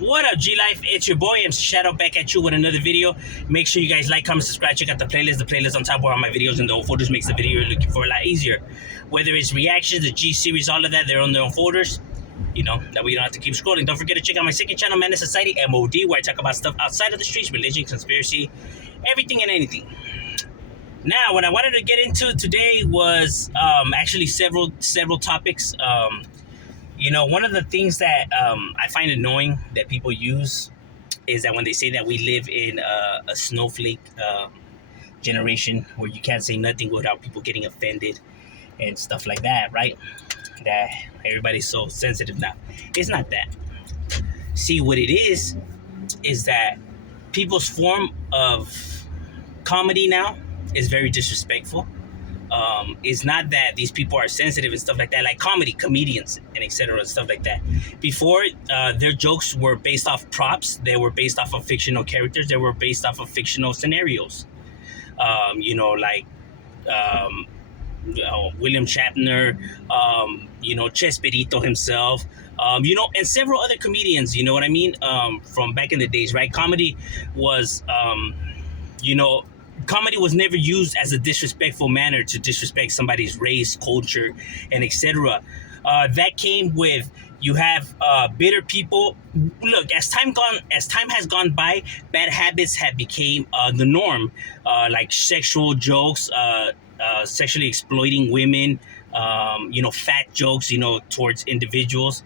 What up, G Life? It's your boy, I'm Shadow, back at you with another video. Make sure you guys like, comment, subscribe, check out the playlist. The playlist on top where all my videos and the old folders makes the video you're looking for a lot easier. Whether it's reactions, the G series, all of that, they're on their own folders. You know, that way you don't have to keep scrolling. Don't forget to check out my second channel, Man Society, M.O.D, where I talk about stuff outside of the streets, religion, conspiracy, everything and anything. Now, what I wanted to get into today was actually several topics. You know, one of the things that I find annoying that people use is that when they say that we live in a snowflake generation where you can't say nothing without people getting offended and stuff like that, right? That everybody's so sensitive now. It's not that. See, what it is that people's form of comedy now is very disrespectful. It's not that these people are sensitive and stuff like that, like comedians and etc. and stuff like that. Before, their jokes were based off props. They were based off of fictional characters. They were based off of fictional scenarios. You know, like William Shatner, you know, Chespirito himself, you know, and several other comedians, you know what I mean, from back in the days, right? Comedy was, you know, comedy was never used as a disrespectful manner to disrespect somebody's race, culture, and etc. That came with, you have bitter people. Look, as time has gone by, bad habits have became the norm, like sexual jokes, sexually exploiting women, you know, fat jokes, you know, towards individuals.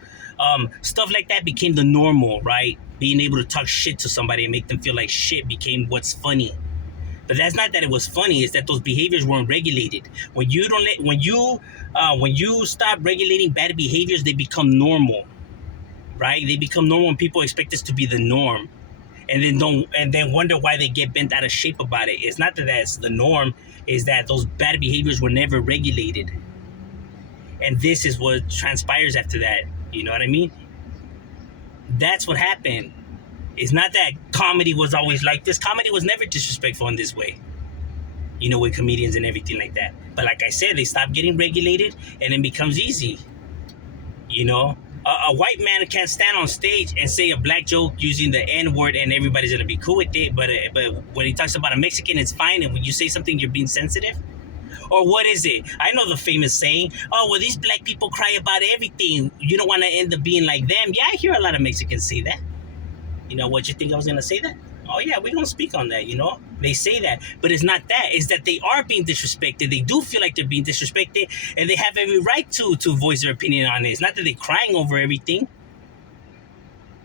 Stuff like that became the normal, right? Being able to talk shit to somebody and make them feel like shit became what's funny. But that's not that it was funny. It's that those behaviors weren't regulated. When you stop regulating bad behaviors, they become normal, right? They become normal, and people expect this to be the norm, and then wonder why they get bent out of shape about it. It's not that that's the norm. Is that those bad behaviors were never regulated, and this is what transpires after that. You know what I mean? That's what happened. It's not that comedy was always like this. Comedy was never disrespectful in this way, you know, with comedians and everything like that. But like I said, they stop getting regulated and it becomes easy. You know, a white man can't stand on stage and say a black joke using the N-word and everybody's going to be cool with it. But when he talks about a Mexican, it's fine. And when you say something, you're being sensitive. Or what is it? I know the famous saying, oh, well, these black people cry about everything. You don't want to end up being like them. Yeah, I hear a lot of Mexicans say that. You know, what you think I was going to say that? Oh, yeah, we're going to speak on that, you know? They say that, but it's not that. It's that they are being disrespected. They do feel like they're being disrespected, and they have every right to voice their opinion on it. It's not that they're crying over everything.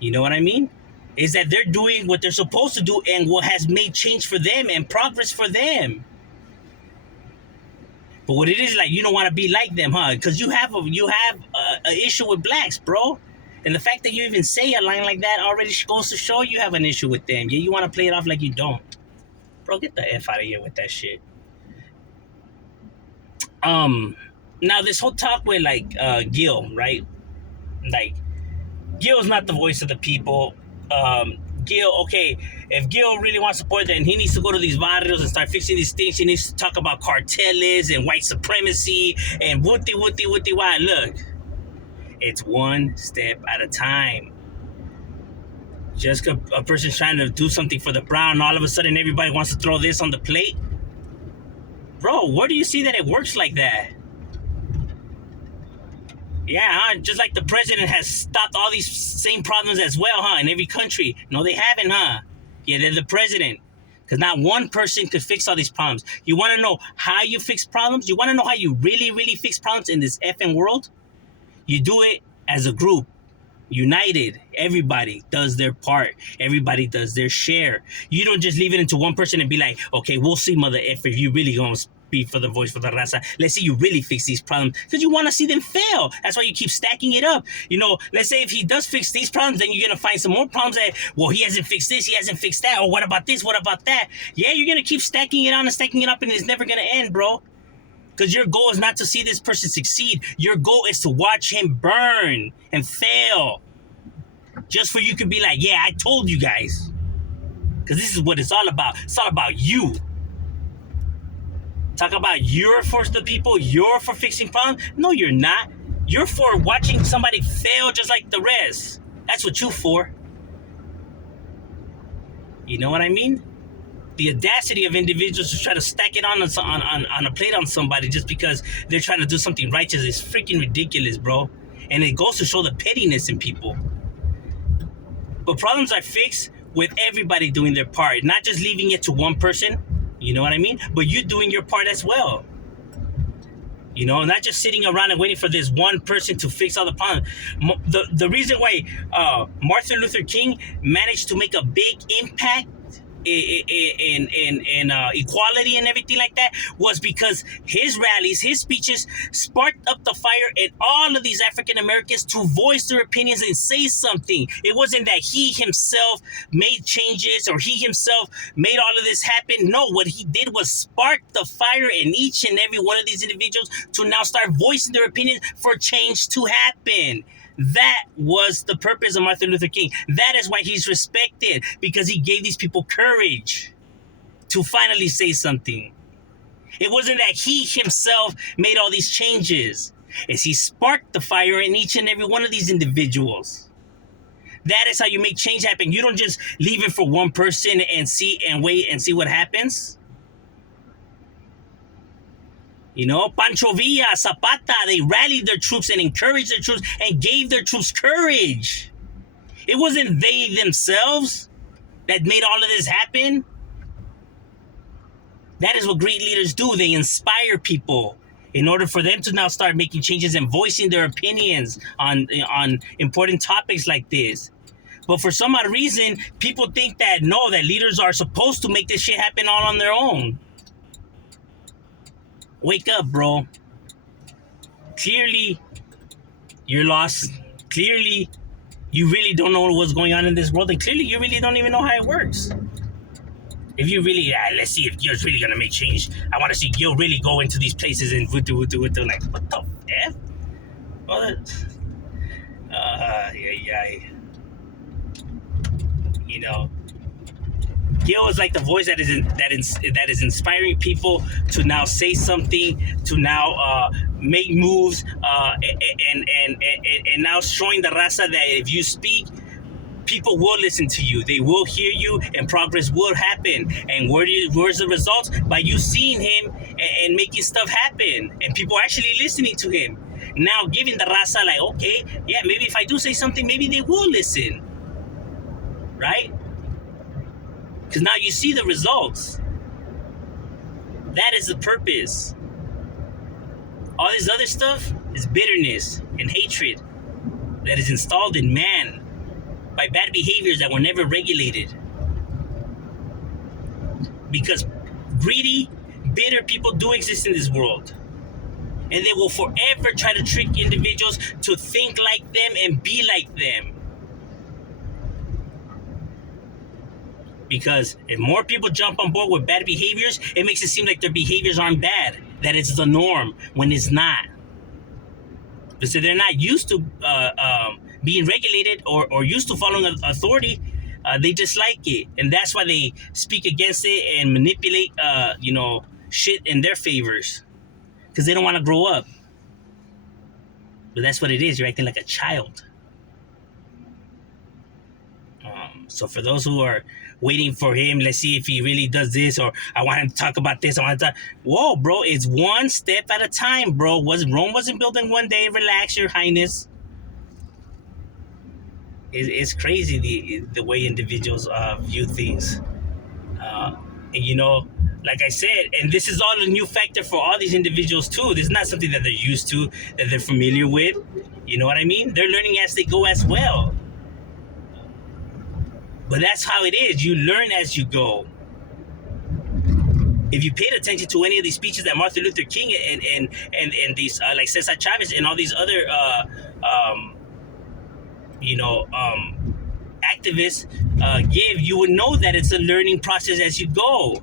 You know what I mean? It's that they're doing what they're supposed to do and what has made change for them and progress for them. But what it is, like, you don't want to be like them, huh? Because you have a issue with blacks, bro. And the fact that you even say a line like that already goes to show you have an issue with them. Yeah, you want to play it off like you don't. Bro, get the F out of here with that shit. Now this whole talk with, like, Gil, right? Like, Gil's not the voice of the people. Gil, okay, if Gil really wants support, then he needs to go to these barrios and start fixing these things. He needs to talk about cartels and white supremacy and wooty. Why? Look. It's one step at a time. Just a person's trying to do something for the brown, all of a sudden everybody wants to throw this on the plate. Bro, where do you see that it works like that? Yeah, huh? Just like the president has stopped all these same problems as well, huh? In every country. No, they haven't, huh? Yeah, they're the president. Because not one person could fix all these problems. You want to know how you fix problems? You want to know how you really, really fix problems in this effing world? You do it as a group, united. Everybody does their part. Everybody does their share. You don't just leave it into one person and be like, okay, we'll see, mother F, if you really gonna speak for the voice for the raza. Let's see you really fix these problems, because you want to see them fail. That's why you keep stacking it up. You know, let's say if he does fix these problems, then you're gonna find some more problems that, well, he hasn't fixed this, he hasn't fixed that, or what about this, what about that? Yeah, you're gonna keep stacking it on and stacking it up, and it's never gonna end, bro. Because your goal is not to see this person succeed. Your goal is to watch him burn and fail. Just for you can be like, yeah, I told you guys. Because this is what it's all about. It's all about you. Talk about you're for the people, you're for fixing problems. No, you're not. You're for watching somebody fail just like the rest. That's what you're for. You know what I mean? The audacity of individuals to try to stack it on a plate on somebody just because they're trying to do something righteous is freaking ridiculous, bro. And it goes to show the pettiness in people. But problems are fixed with everybody doing their part, not just leaving it to one person. You know what I mean? But you doing your part as well. You know, not just sitting around and waiting for this one person to fix all the problems. The reason why Martin Luther King managed to make a big impact in equality and everything like that was because his rallies, his speeches sparked up the fire in all of these African Americans to voice their opinions and say something. It wasn't that he himself made changes or he himself made all of this happen. No, what he did was spark the fire in each and every one of these individuals to now start voicing their opinions for change to happen. That was the purpose of Martin Luther King. That is why he's respected, because he gave these people courage to finally say something. It wasn't that he himself made all these changes. It's he sparked the fire in each and every one of these individuals. That is how you make change happen. You don't just leave it for one person and see and wait and see what happens. You know, Pancho Villa, Zapata, they rallied their troops and encouraged their troops and gave their troops courage. It wasn't they themselves that made all of this happen. That is what great leaders do. They inspire people in order for them to now start making changes and voicing their opinions on important topics like this. But for some odd reason, people think that no, that leaders are supposed to make this shit happen all on their own. Wake up, bro. Clearly, you're lost. Clearly, you really don't know what's going on in this world. And clearly, you really don't even know how it works. If you really, let's see if Gil's really going to make change. I want to see Gil really go into these places and like, what the F? Well, you know, Gil is like the voice that is inspiring people to now say something, to now make moves, and now showing the raza that if you speak, people will listen to you. They will hear you, and progress will happen. And where's the results? By you seeing him and making stuff happen, and people actually listening to him. Now giving the raza like, okay, yeah, maybe if I do say something, maybe they will listen, right? Because now you see the results. That is the purpose. All this other stuff is bitterness and hatred that is installed in man by bad behaviors that were never regulated. Because greedy, bitter people do exist in this world. And they will forever try to trick individuals to think like them and be like them. Because if more people jump on board with bad behaviors, it makes it seem like their behaviors aren't bad, that it's the norm, when it's not. Because they're not used to being regulated or used to following authority, they dislike it. And that's why they speak against it and manipulate, shit in their favors. Because they don't want to grow up. But that's what it is. You're acting like a child. So for those who are waiting for him, let's see if he really does this, or I want him to talk about this. Whoa, bro, it's one step at a time, bro. Rome wasn't built in one day. Relax, Your Highness. It's crazy the way individuals view things. And like I said, and this is all a new factor for all these individuals too. This is not something that they're used to, that they're familiar with. You know what I mean? They're learning as they go as well. But that's how it is. You learn as you go. If you paid attention to any of these speeches that Martin Luther King and these like Cesar Chavez and all these other activists give, you would know that it's a learning process as you go.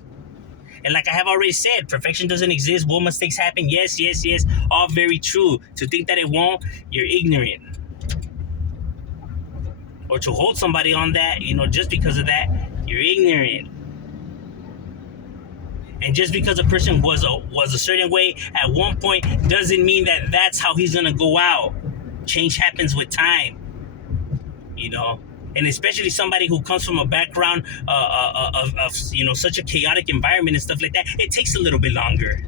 And like I have already said, perfection doesn't exist. Will mistakes happen? Yes. All very true. To think that it won't, you're ignorant. Or to hold somebody on that, just because of that, you're ignorant. And just because a person was a certain way at one point doesn't mean that that's how he's gonna go out. Change happens with time, And especially somebody who comes from a background of such a chaotic environment and stuff like that, it takes a little bit longer.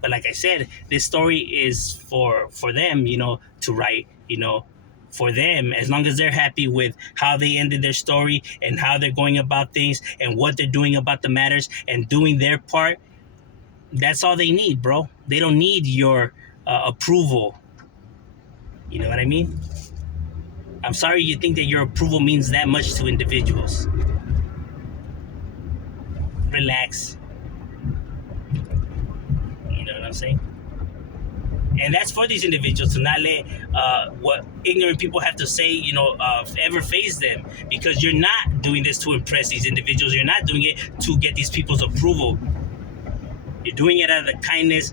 But like I said, this story is for them, to write, for them, as long as they're happy with how they ended their story and how they're going about things and what they're doing about the matters and doing their part. That's all they need, bro. They don't need your approval. You know what I mean? I'm sorry you think that your approval means that much to individuals. Relax. You know what I'm saying? And that's for these individuals to not let what ignorant people have to say, ever phase them. Because you're not doing this to impress these individuals. You're not doing it to get these people's approval. You're doing it out of the kindness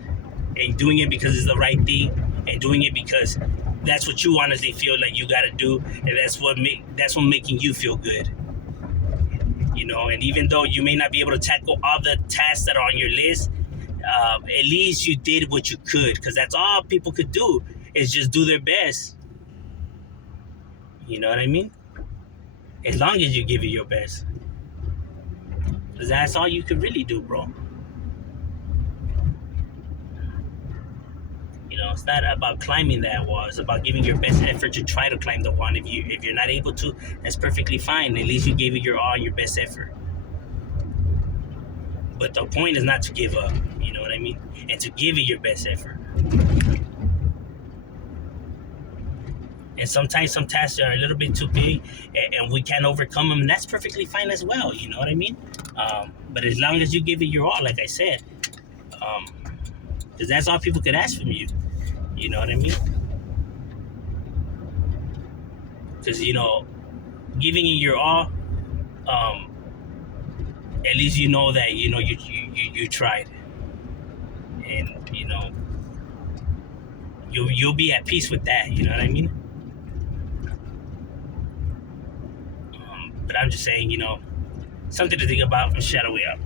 and doing it because it's the right thing and doing it because that's what you honestly feel like you got to do, and that's what making you feel good. And even though you may not be able to tackle all the tasks that are on your list, at least you did what you could, because that's all people could do is just do their best. You know what I mean? As long as you give it your best, because that's all you could really do, bro. It's not about climbing that wall. It's about giving your best effort to try to climb the wall. If you're not able to, that's perfectly fine. At least you gave it your all and your best effort. But the point is not to give up. You know what I mean? And to give it your best effort. And sometimes some tasks are a little bit too big, and we can't overcome them. And that's perfectly fine as well. You know what I mean? But as long as you give it your all, like I said, because that's all people could ask from you. You know what I mean? Because, giving it your all, at least you know that, you tried. And, you'll be at peace with that. You know what I mean? But I'm just saying, something to think about. Shadow Way Up.